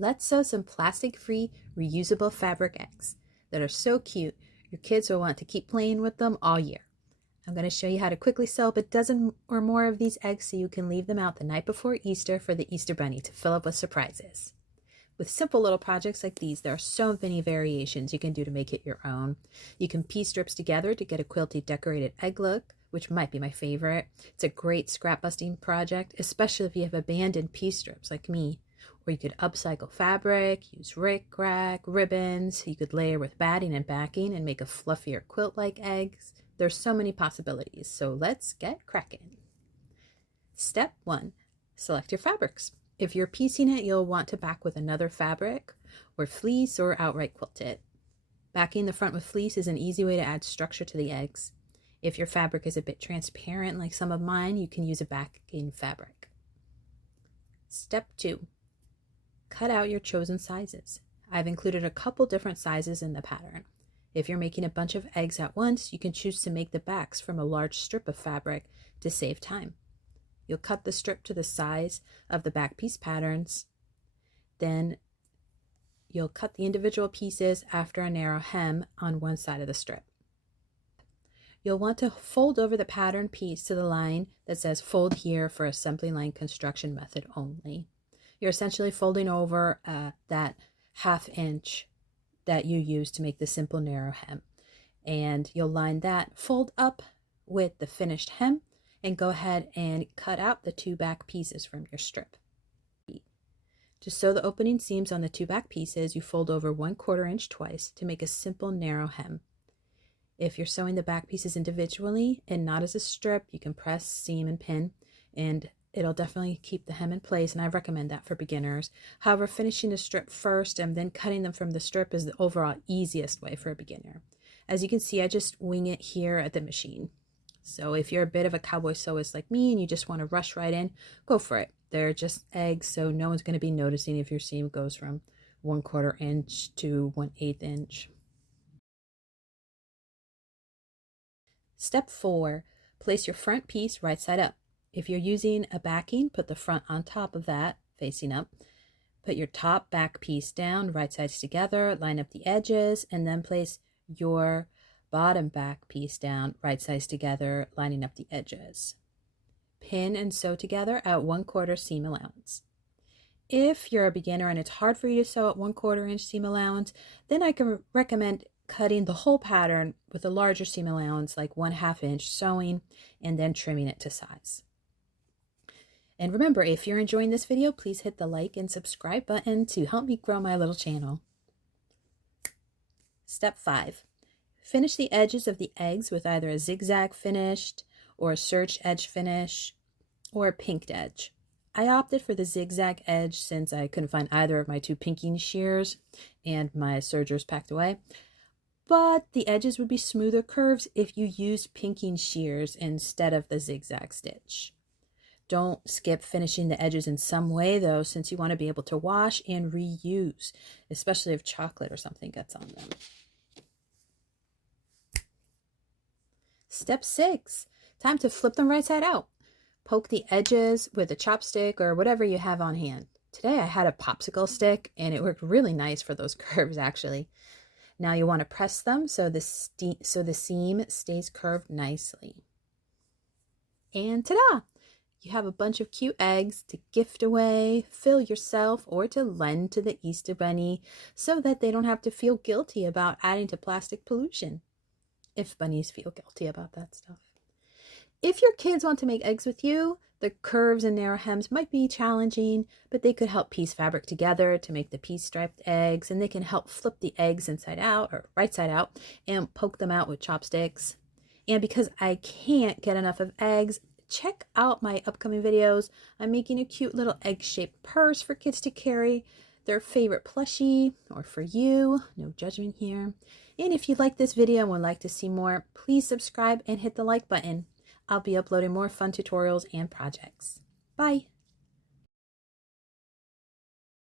Let's sew some plastic-free reusable fabric eggs that are so cute your kids will want to keep playing with them all year. I'm going to show you how to quickly sew up a dozen or more of these eggs so you can leave them out the night before Easter for the Easter Bunny to fill up with surprises. With simple little projects like these, there are so many variations you can do to make it your own. You can piece strips together to get a quilty decorated egg look, which might be my favorite. It's a great scrap busting project, especially if you have abandoned piece strips like me. Or you could upcycle fabric, use rickrack, ribbons. You could layer with batting and backing and make a fluffier quilt like eggs. There's so many possibilities, so let's get cracking. Step 1. Select your fabrics. If you're piecing it, you'll want to back with another fabric or fleece or outright quilt it. Backing the front with fleece is an easy way to add structure to the eggs. If your fabric is a bit transparent like some of mine, you can use a backing fabric. Step 2. Cut out your chosen sizes. I've included a couple different sizes in the pattern. If you're making a bunch of eggs at once, you can choose to make the backs from a large strip of fabric to save time. You'll cut the strip to the size of the back piece patterns. Then you'll cut the individual pieces after a narrow hem on one side of the strip. You'll want to fold over the pattern piece to the line that says fold here for assembly line construction method only. You're essentially folding over that 1/2 inch that you use to make the simple narrow hem. And you'll line that fold up with the finished hem and go ahead and cut out the 2 back pieces from your strip. To sew the opening seams on the 2 back pieces, you fold over 1/4 inch twice to make a simple narrow hem. If you're sewing the back pieces individually and not as a strip, you can press, seam, and pin, and it'll definitely keep the hem in place, and I recommend that for beginners. However, finishing the strip first and then cutting them from the strip is the overall easiest way for a beginner. As you can see, I just wing it here at the machine. So if you're a bit of a cowboy sewist like me and you just want to rush right in, go for it. They're just eggs, so no one's going to be noticing if your seam goes from 1/4 inch to 1/8 inch. Step 4. Place your front piece right side up. If you're using a backing, put the front on top of that, facing up. Put your top back piece down, right sides together, line up the edges, and then place your bottom back piece down, right sides together, lining up the edges. Pin and sew together at 1/4 seam allowance. If you're a beginner and it's hard for you to sew at 1/4 inch seam allowance, then I can recommend cutting the whole pattern with a larger seam allowance, like 1/2 inch sewing, and then trimming it to size. And remember, if you're enjoying this video, please hit the like and subscribe button to help me grow my little channel. Step 5. Finish the edges of the eggs with either a zigzag finish or a serged edge finish or a pinked edge. I opted for the zigzag edge since I couldn't find either of my 2 pinking shears and my sergers packed away. But the edges would be smoother curves if you used pinking shears instead of the zigzag stitch. Don't skip finishing the edges in some way though, since you want to be able to wash and reuse, especially if chocolate or something gets on them. Step 6. Time to flip them right side out. Poke the edges with a chopstick or whatever you have on hand. Today I had a popsicle stick and it worked really nice for those curves actually. Now you want to press them so the seam stays curved nicely. And ta-da! You have a bunch of cute eggs to gift away, fill yourself, or to lend to the Easter Bunny so that they don't have to feel guilty about adding to plastic pollution. If bunnies feel guilty about that stuff. If your kids want to make eggs with you, the curves and narrow hems might be challenging, but they could help piece fabric together to make the piece striped eggs, and they can help flip the eggs inside out or right side out and poke them out with chopsticks. And because I can't get enough of eggs, check out my upcoming videos. I'm making a cute little egg-shaped purse for kids to carry, their favorite plushie, or for you. No judgment here. And if you like this video and would like to see more, please subscribe and hit the like button. I'll be uploading more fun tutorials and projects. Bye!